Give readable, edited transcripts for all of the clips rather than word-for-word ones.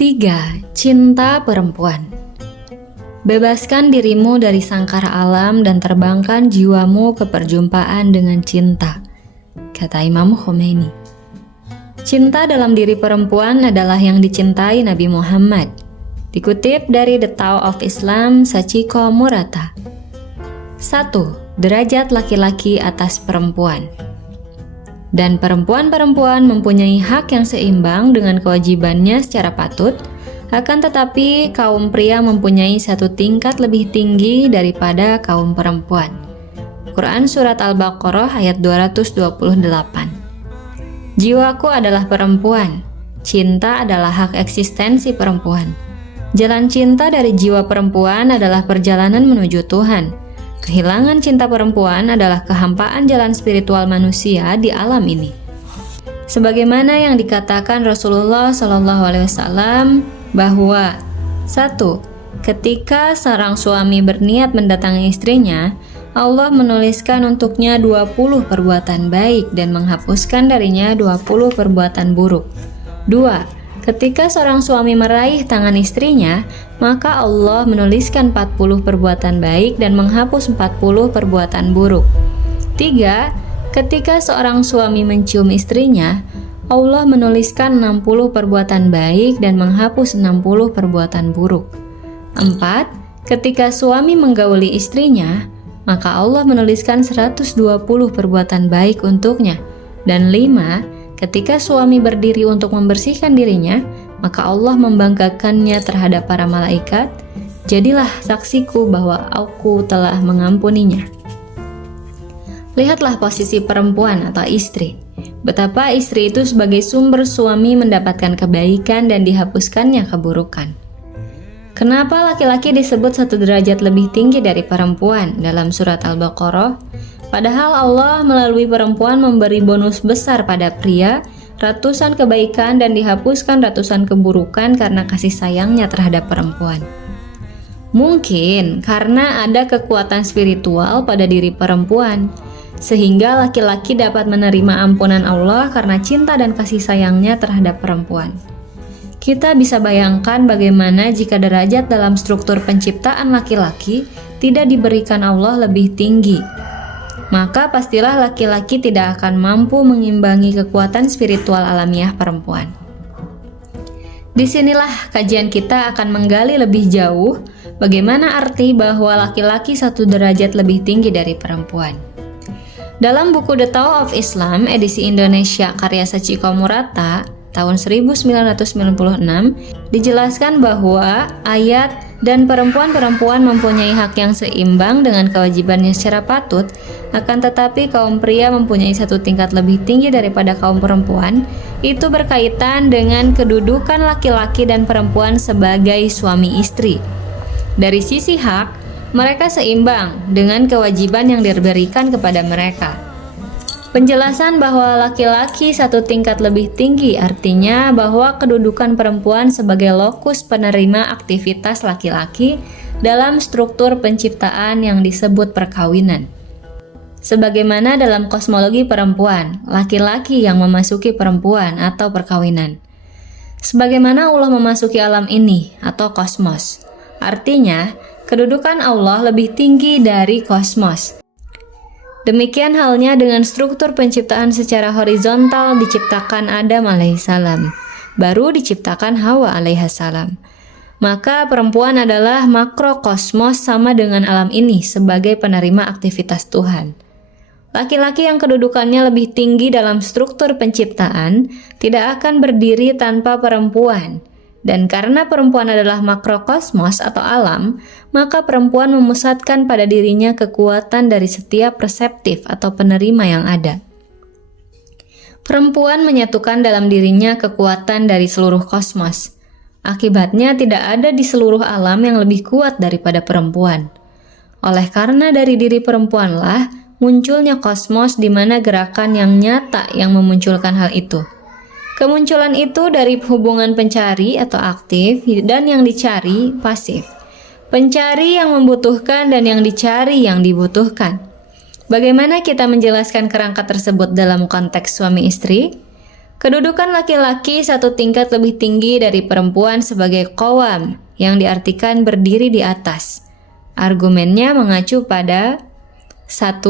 3. Cinta perempuan. Bebaskan dirimu dari sangkar alam dan terbangkan jiwamu ke perjumpaan dengan cinta, kata Imam Khomeini. Cinta dalam diri perempuan adalah yang dicintai Nabi Muhammad. Dikutip dari The Tao of Islam, Sachiko Murata. 1. Derajat laki-laki atas perempuan. Dan perempuan-perempuan mempunyai hak yang seimbang dengan kewajibannya secara patut, akan tetapi kaum pria mempunyai satu tingkat lebih tinggi daripada kaum perempuan. Quran Surat Al-Baqarah ayat 228. Jiwaku adalah perempuan, cinta adalah hak eksistensi perempuan. Jalan cinta dari jiwa perempuan adalah perjalanan menuju Tuhan. Kehilangan cinta perempuan adalah kehampaan jalan spiritual manusia di alam ini. Sebagaimana yang dikatakan Rasulullah SAW bahwa 1. Ketika seorang suami berniat mendatangi istrinya, Allah menuliskan untuknya 20 perbuatan baik dan menghapuskan darinya 20 perbuatan buruk. 2. Ketika seorang suami meraih tangan istrinya, maka Allah menuliskan 40 perbuatan baik dan menghapus 40 perbuatan buruk. 3. Ketika seorang suami mencium istrinya, Allah menuliskan 60 perbuatan baik dan menghapus 60 perbuatan buruk. 4. Ketika suami menggauli istrinya, maka Allah menuliskan 120 perbuatan baik untuknya. Dan 5. Ketika suami berdiri untuk membersihkan dirinya, maka Allah membanggakannya terhadap para malaikat. Jadilah saksiku bahwa aku telah mengampuninya. Lihatlah posisi perempuan atau istri. Betapa istri itu sebagai sumber suami mendapatkan kebaikan dan dihapuskannya keburukan. Kenapa laki-laki disebut satu derajat lebih tinggi dari perempuan dalam surat Al-Baqarah? Padahal Allah melalui perempuan memberi bonus besar pada pria, ratusan kebaikan dan dihapuskan ratusan keburukan karena kasih sayangnya terhadap perempuan. Mungkin karena ada kekuatan spiritual pada diri perempuan, sehingga laki-laki dapat menerima ampunan Allah karena cinta dan kasih sayangnya terhadap perempuan. Kita bisa bayangkan bagaimana jika derajat dalam struktur penciptaan laki-laki tidak diberikan Allah lebih tinggi. Maka pastilah laki-laki tidak akan mampu mengimbangi kekuatan spiritual alamiah perempuan. Disinilah kajian kita akan menggali lebih jauh bagaimana arti bahwa laki-laki satu derajat lebih tinggi dari perempuan. Dalam buku The Tao of Islam edisi Indonesia karya Sachiko Murata tahun 1996 dijelaskan bahwa ayat dan perempuan-perempuan mempunyai hak yang seimbang dengan kewajibannya secara patut, akan tetapi kaum pria mempunyai satu tingkat lebih tinggi daripada kaum perempuan. Itu berkaitan dengan kedudukan laki-laki dan perempuan sebagai suami istri. Dari sisi hak, mereka seimbang dengan kewajiban yang diberikan kepada mereka. Penjelasan bahwa laki-laki satu tingkat lebih tinggi artinya bahwa kedudukan perempuan sebagai lokus penerima aktivitas laki-laki dalam struktur penciptaan yang disebut perkawinan. Sebagaimana dalam kosmologi perempuan, laki-laki yang memasuki perempuan atau perkawinan. Sebagaimana Allah memasuki alam ini atau kosmos. Artinya, kedudukan Allah lebih tinggi dari kosmos. Demikian halnya dengan struktur penciptaan secara horizontal diciptakan Adam alaihissalam, baru diciptakan Hawa alaihissalam. Maka perempuan adalah makrokosmos sama dengan alam ini sebagai penerima aktivitas Tuhan. Laki-laki yang kedudukannya lebih tinggi dalam struktur penciptaan tidak akan berdiri tanpa perempuan. Dan karena perempuan adalah makrokosmos atau alam, maka perempuan memusatkan pada dirinya kekuatan dari setiap reseptif atau penerima yang ada. Perempuan menyatukan dalam dirinya kekuatan dari seluruh kosmos. Akibatnya tidak ada di seluruh alam yang lebih kuat daripada perempuan. Oleh karena dari diri perempuanlah munculnya kosmos di mana gerakan yang nyata yang memunculkan hal itu. Kemunculan itu dari hubungan pencari atau aktif dan yang dicari pasif. Pencari yang membutuhkan dan yang dicari yang dibutuhkan. Bagaimana kita menjelaskan kerangka tersebut dalam konteks suami istri? Kedudukan laki-laki satu tingkat lebih tinggi dari perempuan sebagai qawam, yang diartikan berdiri di atas. Argumennya mengacu pada 1.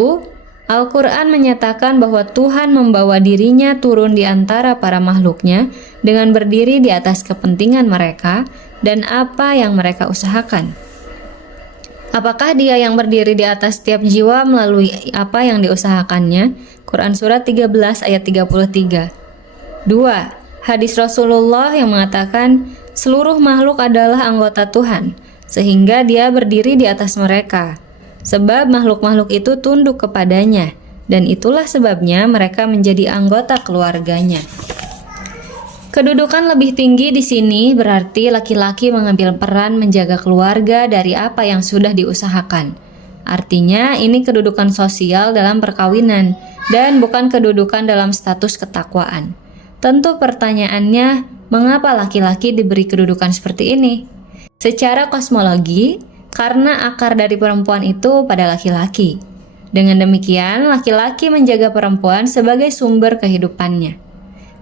Al-Quran menyatakan bahwa Tuhan membawa dirinya turun di antara para makhluknya dengan berdiri di atas kepentingan mereka dan apa yang mereka usahakan. Apakah dia yang berdiri di atas setiap jiwa melalui apa yang diusahakannya? Quran Surat 13 ayat 33. 2. Hadis Rasulullah yang mengatakan seluruh makhluk adalah anggota Tuhan, sehingga dia berdiri di atas mereka. Sebab makhluk-makhluk itu tunduk kepadanya, dan itulah sebabnya mereka menjadi anggota keluarganya. Kedudukan lebih tinggi di sini berarti laki-laki mengambil peran menjaga keluarga dari apa yang sudah diusahakan. Artinya ini kedudukan sosial dalam perkawinan dan bukan kedudukan dalam status ketakwaan. Tentu pertanyaannya, mengapa laki-laki diberi kedudukan seperti ini? Secara kosmologi, karena akar dari perempuan itu pada laki-laki. Dengan demikian, laki-laki menjaga perempuan sebagai sumber kehidupannya.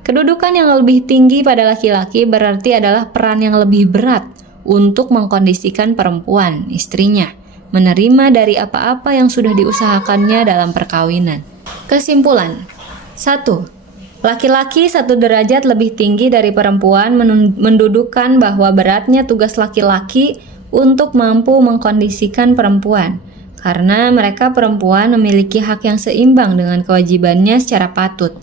Kedudukan yang lebih tinggi pada laki-laki berarti adalah peran yang lebih berat untuk mengkondisikan perempuan, istrinya, menerima dari apa-apa yang sudah diusahakannya dalam perkawinan. Kesimpulan 1. Laki-laki satu derajat lebih tinggi dari perempuan mendudukan bahwa beratnya tugas laki-laki untuk mampu mengkondisikan perempuan, karena mereka perempuan memiliki hak yang seimbang dengan kewajibannya secara patut.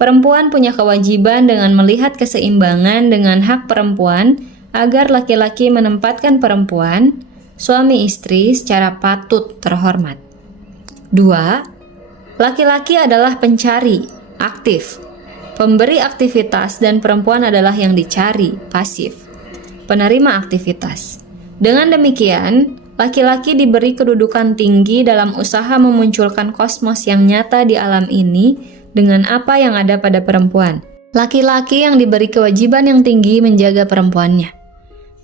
Perempuan punya kewajiban dengan melihat keseimbangan dengan hak perempuan agar laki-laki menempatkan perempuan, suami istri secara patut terhormat. 2. Laki-laki adalah pencari, aktif, pemberi aktivitas, dan perempuan adalah yang dicari, pasif, penerima aktivitas. Dengan demikian, laki-laki diberi kedudukan tinggi dalam usaha memunculkan kosmos yang nyata di alam ini dengan apa yang ada pada perempuan. Laki-laki yang diberi kewajiban yang tinggi menjaga perempuannya.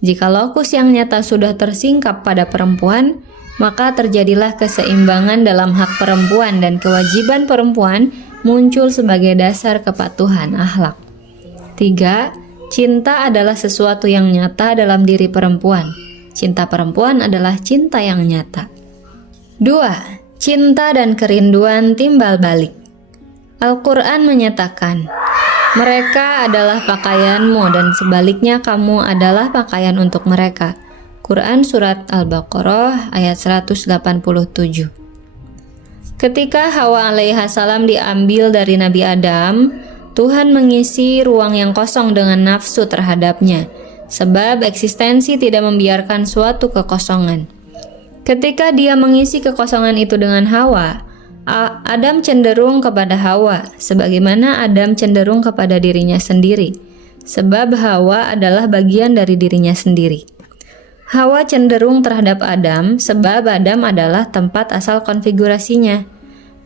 Jika lokus yang nyata sudah tersingkap pada perempuan, maka terjadilah keseimbangan dalam hak perempuan dan kewajiban perempuan muncul sebagai dasar kepatuhan akhlak. 3. Cinta adalah sesuatu yang nyata dalam diri perempuan. Cinta perempuan adalah cinta yang nyata. 2. Cinta dan kerinduan timbal balik. Al-Quran menyatakan, mereka adalah pakaianmu dan sebaliknya kamu adalah pakaian untuk mereka. Quran Surat Al-Baqarah ayat 187. Ketika Hawa alaihissalam diambil dari Nabi Adam, Tuhan mengisi ruang yang kosong dengan nafsu terhadapnya, sebab eksistensi tidak membiarkan suatu kekosongan. Ketika dia mengisi kekosongan itu dengan Hawa, Adam cenderung kepada Hawa, sebagaimana Adam cenderung kepada dirinya sendiri, sebab Hawa adalah bagian dari dirinya sendiri. Hawa cenderung terhadap Adam, sebab Adam adalah tempat asal konfigurasinya.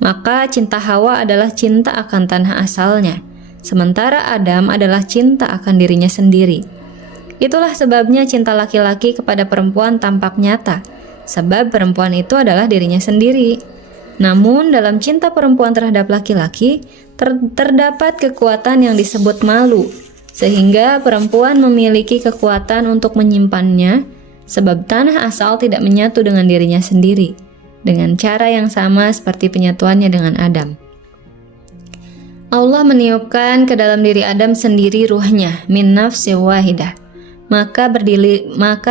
Maka cinta Hawa adalah cinta akan tanah asalnya, sementara Adam adalah cinta akan dirinya sendiri. Itulah sebabnya cinta laki-laki kepada perempuan tampak nyata, sebab perempuan itu adalah dirinya sendiri. Namun dalam cinta perempuan terhadap laki-laki terdapat kekuatan yang disebut malu, sehingga perempuan memiliki kekuatan untuk menyimpannya, sebab tanah asal tidak menyatu dengan dirinya sendiri, dengan cara yang sama seperti penyatuannya dengan Adam. Allah meniupkan ke dalam diri Adam sendiri ruhnya, min nafsi wahidah. Maka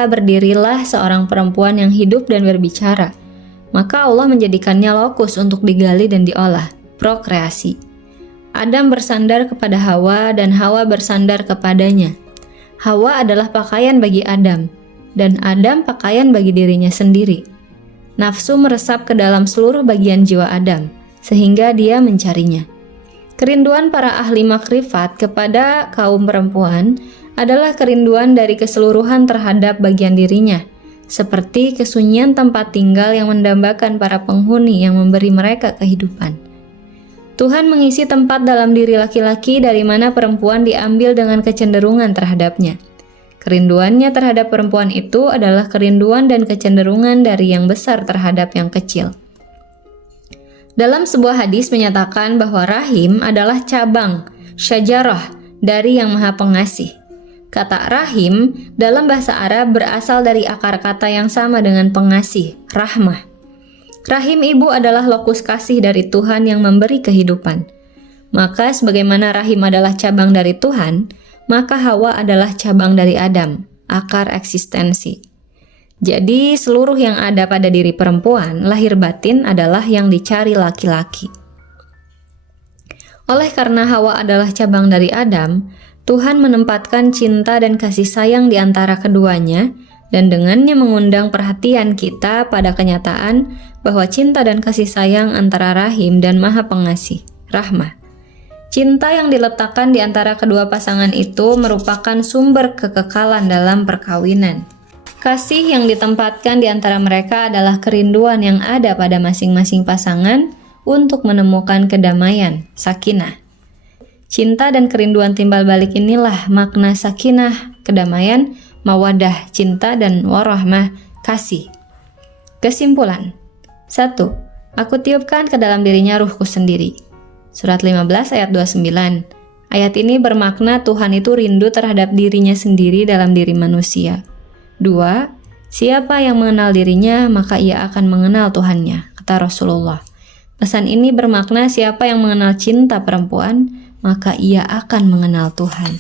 berdirilah seorang perempuan yang hidup dan berbicara. Maka Allah menjadikannya lokus untuk digali dan diolah, prokreasi. Adam bersandar kepada Hawa dan Hawa bersandar kepadanya. Hawa adalah pakaian bagi Adam, dan Adam pakaian bagi dirinya sendiri. Nafsu meresap ke dalam seluruh bagian jiwa Adam, sehingga dia mencarinya. Kerinduan para ahli makrifat kepada kaum perempuan adalah kerinduan dari keseluruhan terhadap bagian dirinya, seperti kesunyian tempat tinggal yang mendambakan para penghuni yang memberi mereka kehidupan. Tuhan mengisi tempat dalam diri laki-laki dari mana perempuan diambil dengan kecenderungan terhadapnya. Kerinduannya terhadap perempuan itu adalah kerinduan dan kecenderungan dari yang besar terhadap yang kecil. Dalam sebuah hadis menyatakan bahwa rahim adalah cabang syajarah, dari yang Maha Pengasih. Kata rahim dalam bahasa Arab berasal dari akar kata yang sama dengan pengasih, rahmah. Rahim ibu adalah lokus kasih dari Tuhan yang memberi kehidupan. Maka sebagaimana rahim adalah cabang dari Tuhan, maka Hawa adalah cabang dari Adam, akar eksistensi. Jadi seluruh yang ada pada diri perempuan, lahir batin adalah yang dicari laki-laki. Oleh karena Hawa adalah cabang dari Adam, Tuhan menempatkan cinta dan kasih sayang di antara keduanya, dan dengannya mengundang perhatian kita pada kenyataan bahwa cinta dan kasih sayang antara rahim dan Maha Pengasih, rahmah. Cinta yang diletakkan di antara kedua pasangan itu merupakan sumber kekekalan dalam perkawinan. Kasih yang ditempatkan di antara mereka adalah kerinduan yang ada pada masing-masing pasangan untuk menemukan kedamaian, sakinah. Cinta dan kerinduan timbal balik inilah makna sakinah, kedamaian, mawadah, cinta, dan warahmah, kasih. Kesimpulan. 1. Aku tiupkan ke dalam dirinya ruhku sendiri. Surat 15 ayat 29. Ayat ini bermakna Tuhan itu rindu terhadap dirinya sendiri dalam diri manusia. 2. Siapa yang mengenal dirinya, maka ia akan mengenal Tuhannya, kata Rasulullah. Pesan ini bermakna siapa yang mengenal cinta perempuan, maka ia akan mengenal Tuhan.